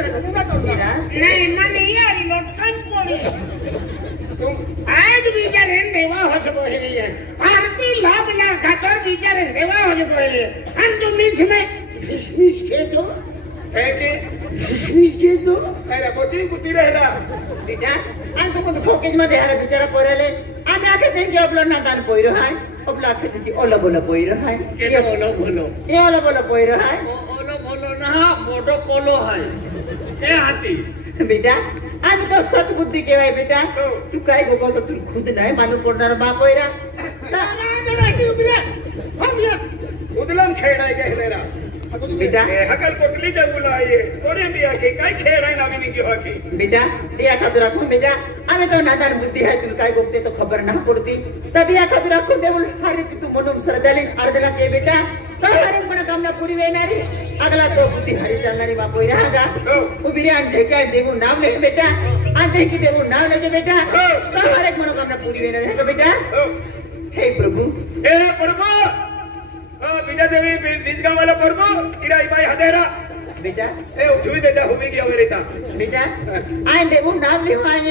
नहीं माने यार लटकन पड़ी आज बिचारे देवा हो बोले आरती लाभ ना खातर बिचारे देवा हो बोले हम तो मिस में डिसमिस के तो डिसमिस के तो अरे कोचिंग कुती रहला बेटा आज तो कोण फोकेज मध्ये आला बिचारा पोराले आम्ही आखे त्यांची आपलं नादान पोइरो हाय आपला आखे त्यांची ओला बोला पोइरो हाय के ओलो बोलो ये ओला बोला पोइरो हाय ओलो बोलो ना मोटो कोलो हाय ए हाती बेटा आम्ही तो सतबुद्धी केवाय बेटा तू काय गोगो तो तू खुद नाही मानू पडणार बाप होयरा उदलम खेळाय गेलेरा बेटा हकल कोटली जगुला आहे कोरे बी आके काय खेळाय नाविनी की होकी बेटा या खातू राखून बेटा आम्ही तो नादान बुद्धी आहे तुला काय गोगते तो खबर ना पडती तर या खातू राखून देऊन हारी तू म्हणून सरदाली अर्धला के बेटा तर हरेक पण कामना पुरी वेणारी अगला तो बुद्धी हारी चालणारी बाप होय रागा उभी रे आणि काय देऊ नाव ले बेटा आज की देऊ नाव ले बेटा तर हरेक मनोकामना पुरी वेणारी है बेटा हे प्रभु बीजा देवी बीजगाव वाला प्रभु इरा इबाई हदेरा बेटा ए उठवी देता हुमी की अवेरिता बेटा आय देऊ नाव लिहू आय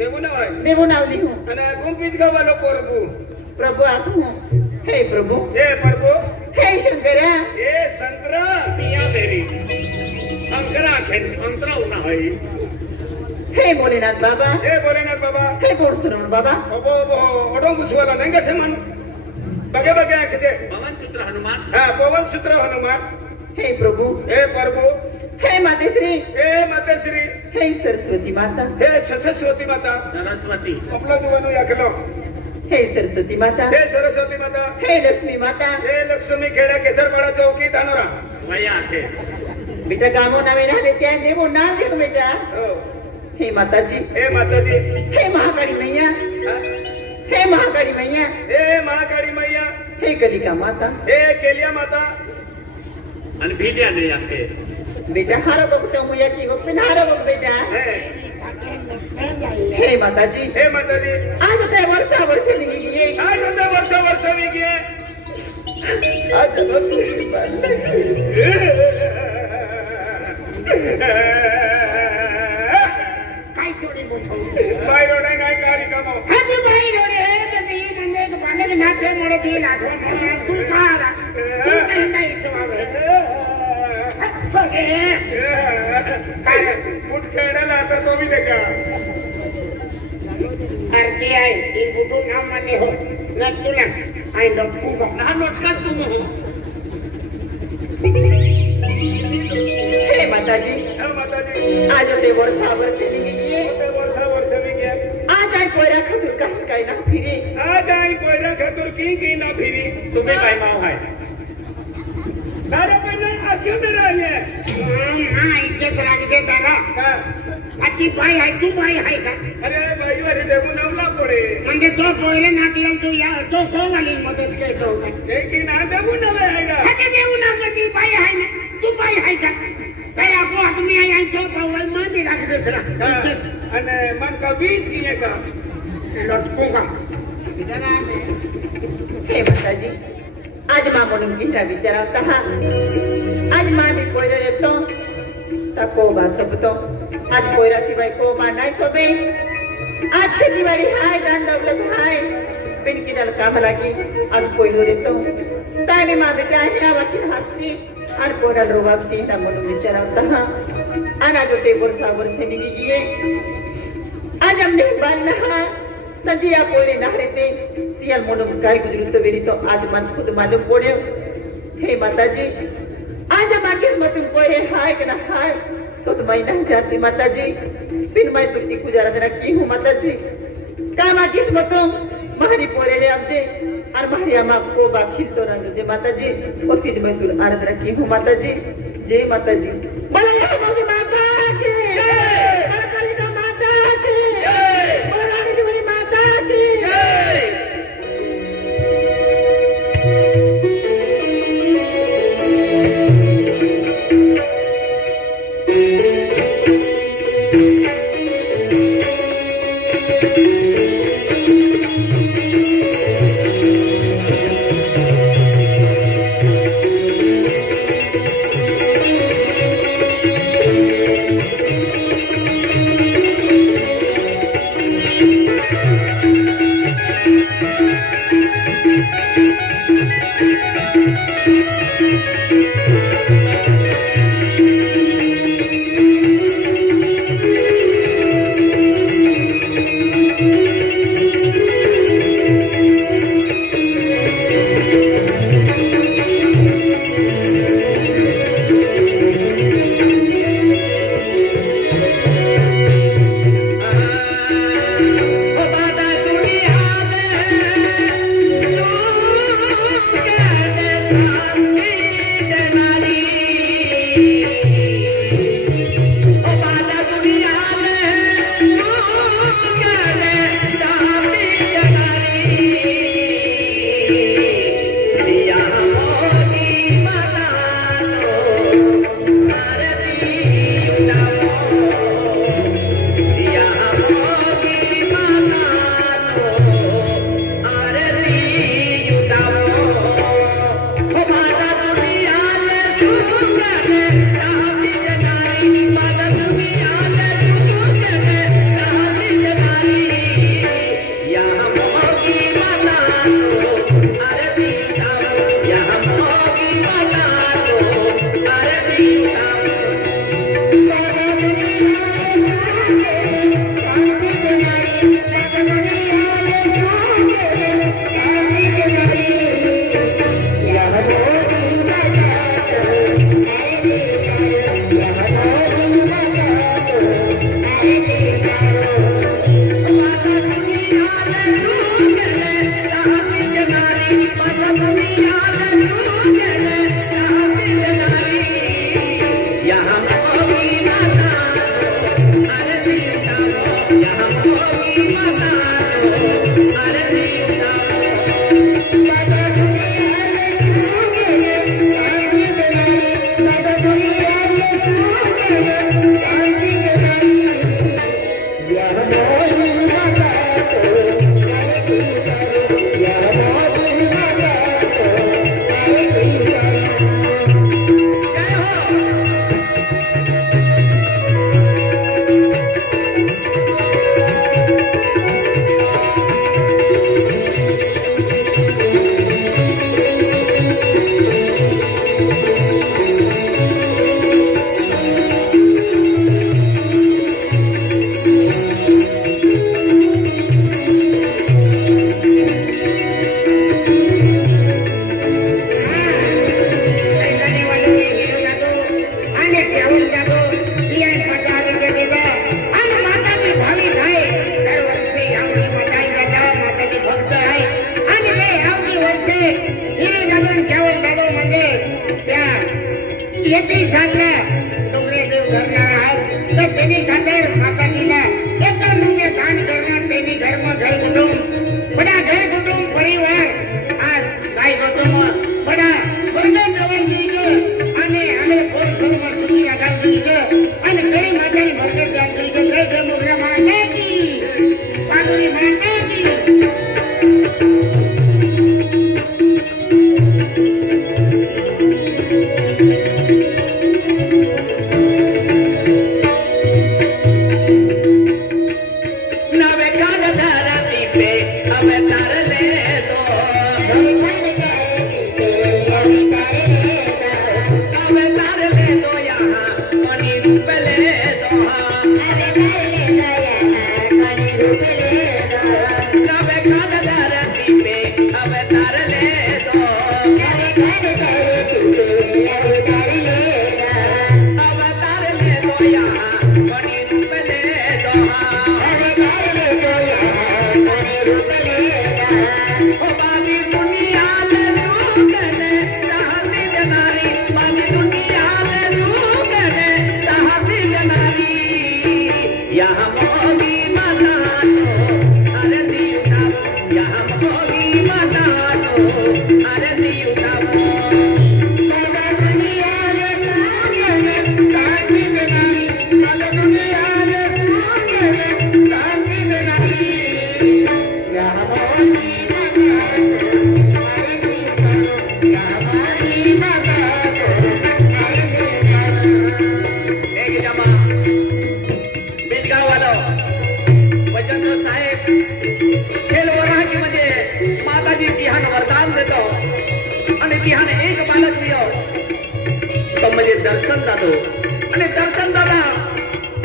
देवू ना भाई देऊ नाव लिहू અને કોમ બીજગાવ વાલો પ્રભુ प्रभु आपू हे प्रभु ए प्रभु हे शंकरा ए संतरा पिया देवी संकरा खेन संतरा उना है हे भोलेनाथ बाबा ए भोलेनाथ बाबा हे परशुराम बाबा ओबो ओडोंगु सुवाला नंगे थे मन बगे बगे आखते पवन सूत्र हनुमान हां पवन सूत्र हनुमान हे प्रभु ए प्रभु हे मातेश्री ए मातेश्री हे सरस्वती माता हे सरस्वती माता सरस्वती आपला जीवन याकलो हे सरस्वती माता हे सरस्वती माता हे लक्ष्मी माता हे लक्ष्मी खेड़ा केसरपाड़ा चौकी धानोरा वया के बेटा गामो नावे राहिले त्या देवो नाव लिख बेटा हे माताजी हे माताजी हे महाकाली मैया हे महाकाली मैया हे महाकाली मैया हे कलिका माता हे केलिया माता आणि भीड्या ने आके बेटा हारो बघतो मुया की गो पण हारो बघ बेटा हे माताजी हे माताजी आज ते वर्षा निघली आज होता वर्ष निघे आज बघ काय छोडी बोथो बाई रोडे नाही कारी कामो हाजी बाई रोडे हे बी नंदे के पाले के नाथे मोडे दी लाठो तू कारा तू कहीं नहीं तो आवे काय मुठ खेळायला आता तो मी देखा आरती आहे इन बुटू नाम माने हो न तुला आई डॉक्टर ना लटका तुम हो हे माताजी हे माताजी आज ते वर्षा निघली होते वर्ष निघे आज आई पोरा खबर काही ना फिरे आज आई कोयरा खातुर की ना फिरी तुम्ही काय माव आहे नारे पहले आक्यों में रही है हां इज्जत राखते तारा हां अति बाई आहे तू बाई आहे का अरे भाई वाली देवू नवला पड़े म्हणजे तो पहिले नातीला तू या तो कोवाली मदत करतो का लेकिन ना देवू नवे आएगा आता देऊ ना ती बाई आहे ना तू बाई आहे का काय आपो आदमी आहे तो पवई मान भी राख दे तरा इज्जत अने मन का बीज किए का लटकोगा हे माताजी आज मा म्हणून भिंडा विचारता हा आज मा मी कोयरा येतो ता कोबा सोबतो आज कोयरा शिवाय कोबा नाही सोबे आज खेतीवाडी हाय दान दौलत हाय पिनकी डाल काम लागी आज कोयरो येतो ताय मी मा बेटा ह्या वाकीन हाती आणि कोराल रोबाबती ना म्हणून विचारता हा आणि जो ते वर्षे निघिये आज हमने बाल नहा तजिया पोरे नहरेते तियाल मोनम काय गुजरतो बेरी तो आज मन खुद मालूम पड़े हे माताजी आज बाकी मतुम पोरे हाय कि ना हाय तो मैं नहीं जाती माताजी बिन मैं तुमकी गुजारा देना की हूँ माताजी काम आकिस मतुम मारी पोरे ले अब जे और मारी अम्मा को बाखिल तो रंग जे माताजी और तीज मैं तुल आराधना की हूँ माताजी जय माताजी बोलो ये मोगी माता की बोलो कालिका माता की बोलो रानी देवी माता की येते साधला डोंगरे देव धरणारा आहे तर त्यांनी खातर माताजीला एका मुंगे दान करणार त्यांनी धर्म घर कुटुंब बडा घर कुटुंब परिवार आज काय कुटुंब बडा वर्ग जवळ दिलं आणि आले फोन करून तुम्ही आधार दिलं आणि घरी माझ्या भरते दिलं जय जय मुर्गा माता की पाडुरी माता की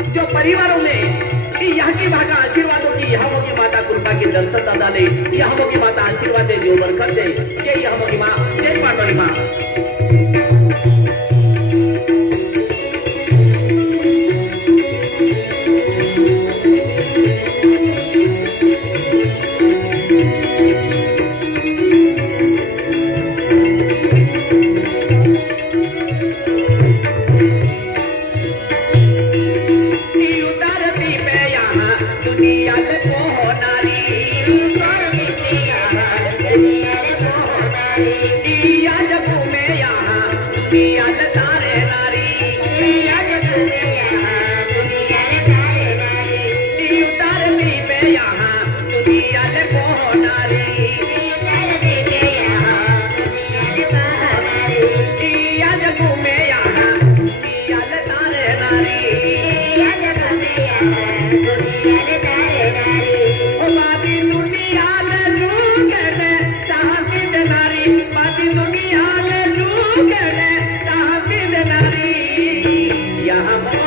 जो परिवारों ने यहाँ की भागा आशीर्वादों की यहाँ की माता कृपा के दर्शन दादा ने यहाँ की माता आशीर्वाद दे जो बरकत दे ये यहाँ की माँ जय पार्वती माँ यहाँ